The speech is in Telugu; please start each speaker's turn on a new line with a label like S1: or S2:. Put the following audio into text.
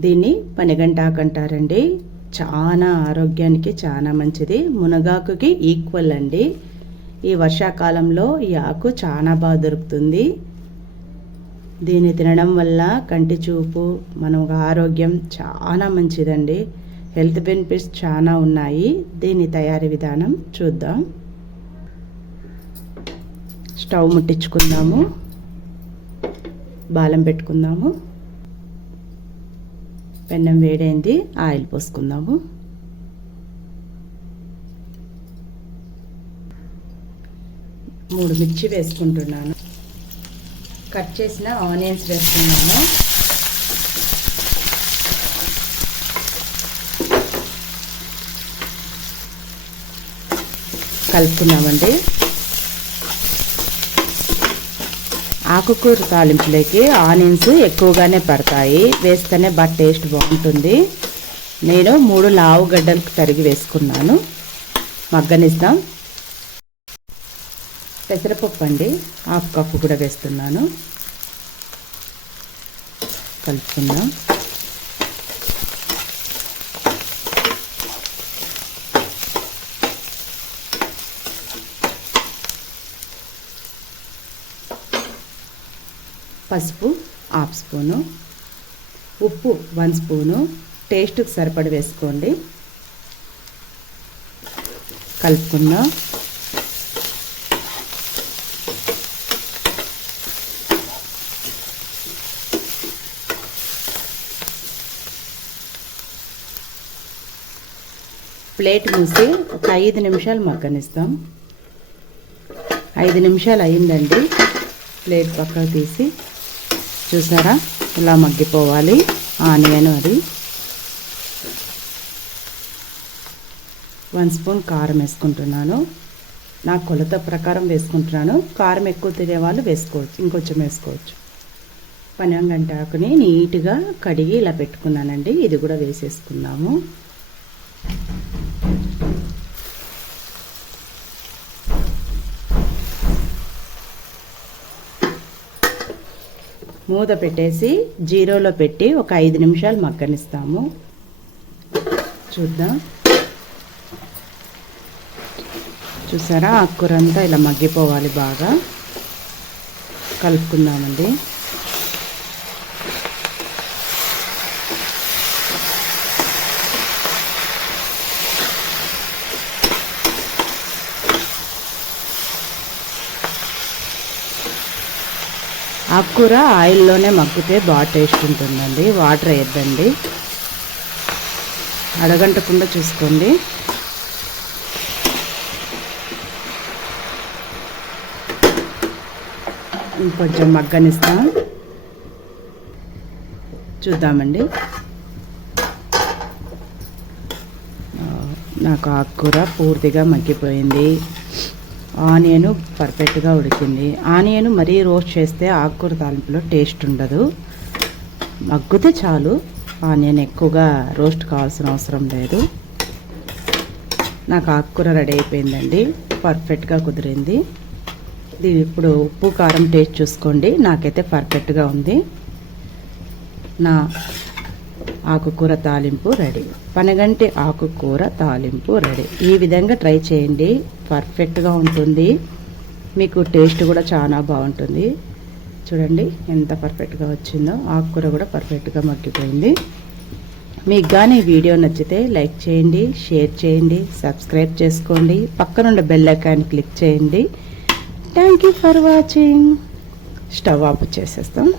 S1: దీన్ని పనిగంటాకు అంటారండి చాలా ఆరోగ్యానికి చాలా మంచిది. మునగాకుకి ఈక్వల్ అండి. ఈ వర్షాకాలంలో ఈ ఆకు చాలా బాగా దొరుకుతుంది. దీన్ని తినడం వల్ల కంటి చూపు మన ఆరోగ్యం చాలా మంచిదండి. హెల్త్ బెనిఫిట్స్ చాలా ఉన్నాయి. దీని తయారీ విధానం చూద్దాం. స్టవ్ ముట్టించుకుందాము. బాలం పెట్టుకుందాము. పెన్నం వేడైంది ఆయిల్ పోసుకుందాము. మూడు మిర్చి వేసుకుంటున్నాను. కట్ చేసిన ఆనియన్స్ వేసుకున్నాము కలుపుకున్నామండి ఆకుకూర తాలింపులోకి ఆనియన్స్ ఎక్కువగానే పడతాయి. వేస్తేనే బాగా టేస్ట్ బాగుంటుంది. నేను మూడు లావు గడ్డలకు తరిగి వేసుకున్నాను. మగ్గనిస్తాం పెసరపప్పు అండి. హాఫ్ కప్పు కూడా వేస్తున్నాను. కలుపుకుందాం. పసుపు హాఫ్ స్పూను ఉప్పు వన్ స్పూను. టేస్ట్కి సరిపడి వేసుకోండి. కలుపుకుందాం. ప్లేట్ మూసి ఒక ఐదు నిమిషాలు మగ్గనిస్తాం. ఐదు నిమిషాలు అయిందండి. ప్లేట్ పక్కకు తీసి చూసారా? ఇలా మగ్గిపోవాలి. ఆనియన్ అది. వన్ స్పూన్ కారం వేసుకుంటున్నాను. నా కొలత ప్రకారం వేసుకుంటున్నాను. కారం ఎక్కువ తినే వాళ్ళు వేసుకోవచ్చు. ఇంకొంచెం వేసుకోవచ్చు. పనంగంట ఆకుని నీట్గా కడిగి ఇలా పెట్టుకున్నానండి. ఇది కూడా వేసేసుకున్నాము మూత పెట్టేసి జీరోలో పెట్టి ఒక ఐదు నిమిషాలు మగ్గనిస్తాము. చూద్దాం. చూసారా? ఆకుకూర అంతా ఇలా మగ్గిపోవాలి బాగా. కలుపుకుందామండి. ఆకుకూర ఆయిల్లోనే మగ్గితే బాగా టేస్ట్ ఉంటుందండి. వాటర్ వేయద్దండి. అడగంటకుండా చూసుకోండి. కొంచెం మగ్గనిస్తాం. చూద్దామండి. నాకు ఆకుకూర పూర్తిగా మగ్గిపోయింది. ఆనియన్ పర్ఫెక్ట్గా ఉడికింది. ఆనియన్ మరీ రోస్ట్ చేస్తే ఆకుకూర తాలింపులో టేస్ట్ ఉండదు. మగ్గితే చాలు. ఆనియన్ ఎక్కువగా రోస్ట్ కావాల్సిన అవసరం లేదు. నాకు ఆకుకూర రెడీ అయిపోయిందండి. పర్ఫెక్ట్గా కుదిరింది. ఇది ఇప్పుడు ఉప్పు కారం టేస్ట్ చూసుకోండి. నాకైతే పర్ఫెక్ట్గా ఉంది. నా ఆకుకూర తాలింపు రెడీ. పనగంటి ఆకుకూర తాలింపు రెడీ. ఈ విధంగా ట్రై చేయండి. పర్ఫెక్ట్గా ఉంటుంది. మీకు టేస్ట్ కూడా చాలా బాగుంటుంది. చూడండి ఎంత పర్ఫెక్ట్గా వచ్చిందో. ఆకుకూర కూడా పర్ఫెక్ట్గా మగ్గిపోయింది. మీకు కానీ వీడియో నచ్చితే లైక్ చేయండి షేర్ చేయండి సబ్స్క్రైబ్ చేసుకోండి. పక్కనున్న బెల్ ఐకాన్ క్లిక్ చేయండి. Thank you for watching stove off చేసేస్తాం.